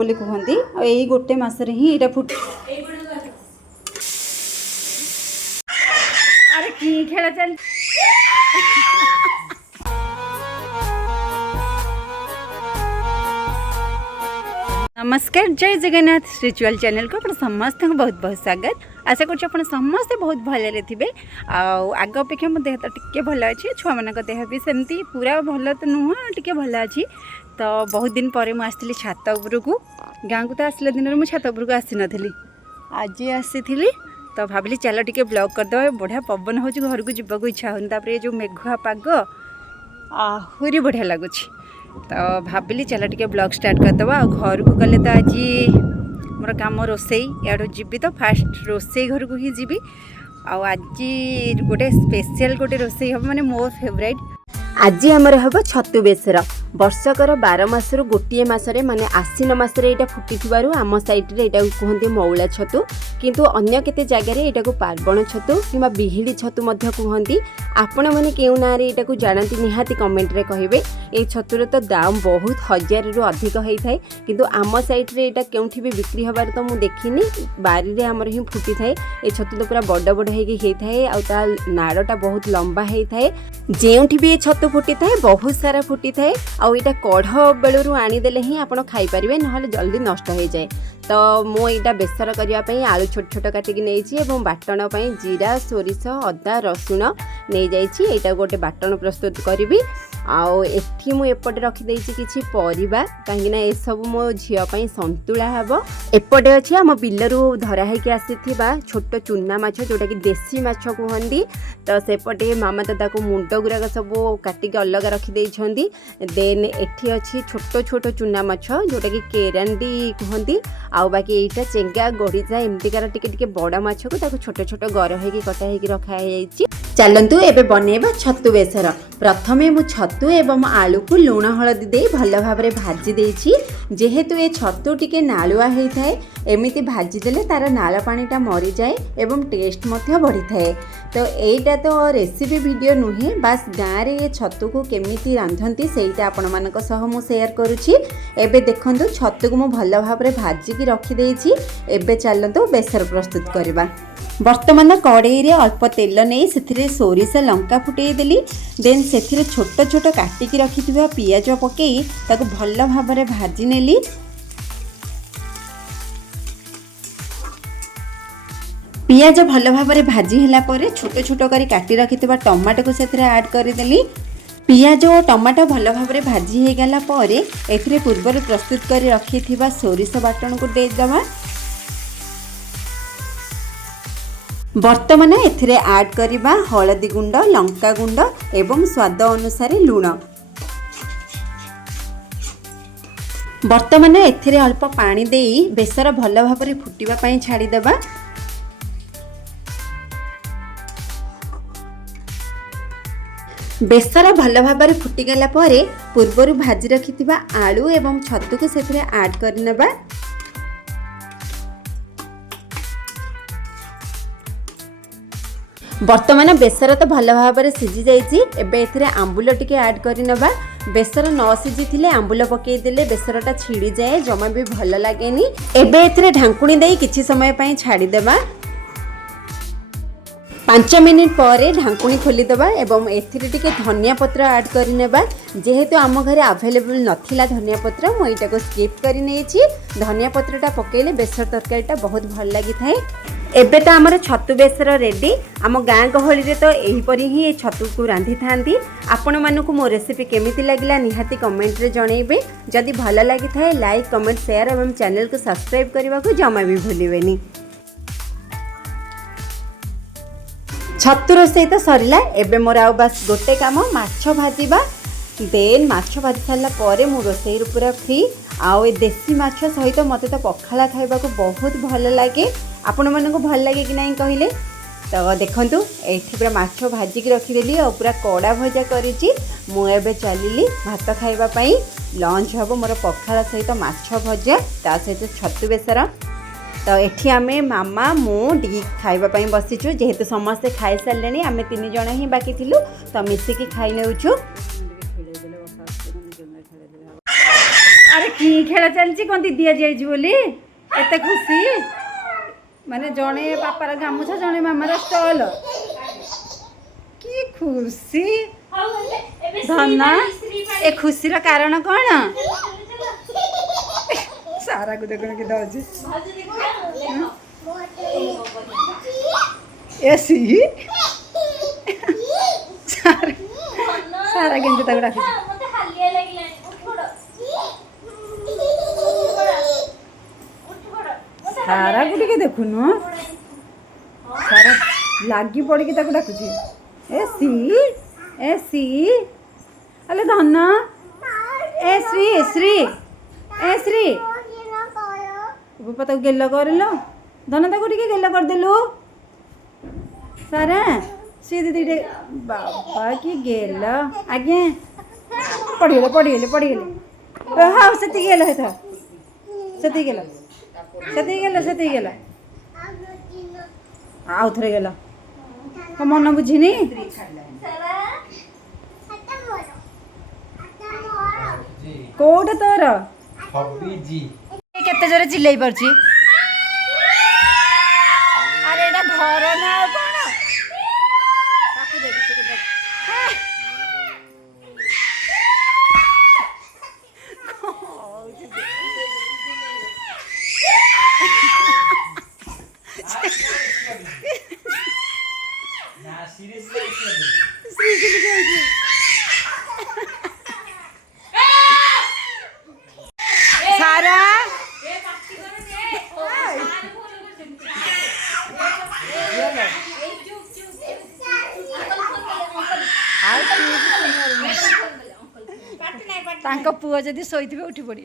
बोली कहती यही गोटे मसरे ही यहाँ फुट अरे कि खेल चल नमस्कार जय जगन्नाथ स्पिरिचुअल चैनल को अपन समस्त बहुत बहुत स्वागत आशा कर समस्ते बहुत भले थे आग अपेक्षा मो देह तो टी भल अच्छे छुआ मान देह भी सेमती पूरा भल तो नुह टी भल अच्छी तो बहुत दिन पर मुझे छात उपरक गाँव को तो आसला दिन मुझे छात उपरक आसी नी आज आसी तो भाविली चल टे ब्लॉग करदे बढ़िया पवन हो घर को जावाक इच्छा होनी जो मेघुआ पाग आहरी बढ़िया लगुच तो भाविली चल टे ब्लॉग स्टार्ट करदे घर को गले तो आज मोर काम रोसई याडू जीवी तो फास्ट रोसई घर को ही जीवी आज गोटे स्पेशल गोटे रोसई हम माने मोर फेवरेट आज आमर हम छतु बेसर वर्षकर 12 मासर गोटे मसरे माने आश्विन मसरे यहाँ फुटी आम साइड्रे यहाँ कहते मौला छतु किंतु अन्य केते जगार यहाँ को पार्वण छतु कि बिहिड़ी छतु कहती आपण मैंने क्यों ना यहाँ को जानती निहाती कमेंट रे कहे ये छतुर तो दाम बहुत 1000 रु अधिक होता है किंतु आम साइड्रे यहाँ क्योंठी भी बिक्री हबार तो मुझे देखनी बारी रे आमर ही फुटी थाए ये छतु तो पूरा बड़ बड़ होता है नाड़टा बहुत लंबा होता है जोठी भी ये छतु फुटी थाए बहुत सारा फुटी थाए आईटा कढ़ बेलू आनीदेले ही आप खाईपारे ना जल्दी नष्ट हो जाए तो मुझा बेसर करने आलू छोट छोट काटिक नहीं बाटण जीरा सोरिष अदा रसुण नहीं जाइए गोटे बाटण प्रस्तुत करी आठी मुझे रखिदे किसी परिबा कहीं ये सब मो झील संतुला हम एपटे अच्छी आम बिलरू धराही आसी छोट चूना माछ जोटा कि देसी माछ कहती तो सेपटे मामा तो मुंड गुराक सब काटिक अलग रखिदे देन एठी अच्छी छोट छोट चूना माछ जोटा कि केरांडी कहती आउ बाकी यहाँ चेंगा गड़ीचा एमतीकार टिके बड़ा माछ को छोट छोट गर हो कटा हो रखाई चलतु एबे बनैबा छतु बेसर प्रथमे मु छतु एवं आलू को लुण हलदी दे भल भाव में भाजी देछि जेहेतु ये छतु टिके नालुआ होता है एमिति भाजी देले तार नाल पानीटा मरी जाए एवं टेस्ट मध्य बढ़ी थाए तो यहीटा तो रेसिपी वीडियो नुहे बास गाँव रे ये छतु को केमिति रांधती सेटा आपण मानक सह मु शेयर करुछि एबे देखंतु छतु को मु भल भाव में भाजिकी रखिदेछि एबे चलतु बेसर प्रस्तुत करबा वर्तमान कड़ई रे अल्प तेल नहीं से सोरिष लंका फुटे देली देन से छोट छोट काटिकी रखि पियाज पकई ताको भल भाव में भाजी नेली पियाज भल भाव में भाजी हैला परे छोट छोट करी काटी रखि टमाटो को से ऐड करदेली पियाज और टमाटो भल भाव में भाजी हो गला परे एथिरे पूर्व प्रस्तुत कर रखि सोरिष बाटन को देदेवा बर्तमान एथिरे ऐड करिबा हलदी गुंड लंका गुंड एवं स्वाद अनुसार लुण बर्तमान एथिरे अल्प पानी देई बेसर भल भाव में फुटिबा पई छाड़ी देबा बेसर भल भाव में फुटिगला परे पूर्वर भाजी रखिथिबा आलू एवं छतु को सेथिरे ऐड करनेबा बर्तमान बेसर तो भल भाव में सीझी जाइए आंबुल टिके ऐड करनेबा बेसर न सीझी आंबुल पकईदेले बेसरटा छिड़ी जाए जमा भी भल लगे एबे एथिरे ढांकुणी दे किछि समय पई छाड़ीदेबा 5 मिनिट पर ढांकुणी खोलीदेबा एवं एथिरे टिके धनिया पत्र ऐड करनेबा जेहेतु आम घरे अवेलेबल नथिला धनिया पत्र मु एटा को स्किप करि नेछि धनिया पत्रटा पकेले बेसर तरकारीटा बहुत भल लागि थाए एबे तो आमर छतु बेसर रेडी आम गाँ गहली रे तो यहीपरी ही छतु को रांधि थांती आपण मानकु मो रेसिपी केमिति लागिला निहाती कमेंट रे जणैबे जदि भल लागि थाए लाइक कमेंट शेयर एवं चैनल को सब्सक्राइब करने को जमा भी भूलिबेनी छतु रोसई तो सरला एबे मोर आ बस गोटे काम माछ भाजीबा देन माछ भाजी सारा पर मु रोसई पूरा फ्री आउ ए देसी माछ सहित मते तो पखाला खाइबा को बहुत भल लगे आपण मानक भल लगे कि नहीं कहले तो देखंतु एठी पूरा माछ भाजिकी रखिदेली और पूरा कड़ा भजा करिछि मु एबे चलिली भात खाइबा पई लंच हबो मोर पखाला सहित माछ भजा ता सहित छतु बेसर तो एठी आमे मामा मु डी खाइबा पई बसिछु जेहेतु समस्त खाइ सारलेनी आमे 3 जण ही बाकी थिलु तो मिसिकी खाइ नेउछु अरे कि खेल चलती कौन दीदी आज आई बोली एत खुशी माने जड़े बापार गामुछा जड़े मामार स्टल कि खुशी धन ए खुशी कारण कौन सारा को देखो कि दौजी एसी सारा केमती ताको डाक सारा को टिके देखुनु सारा लागी पड़ी ताको डाकुची एसी एसी अले धन ए श्री श्री ए श्री पता गेल करल धन ताको टिके गेल कर देलु सारा सी दीदी बाबा की गेल आगे पड़गले पड़गले पड़गले हाँ से गेल है था से गेल आउ थरे गेल मन बुझीनी कोटे तोर केते जोरे चिल्लाई परछि अरे एटा घर ना कोन ताकू देख सारा पुआ जदि शोथे उठी पड़े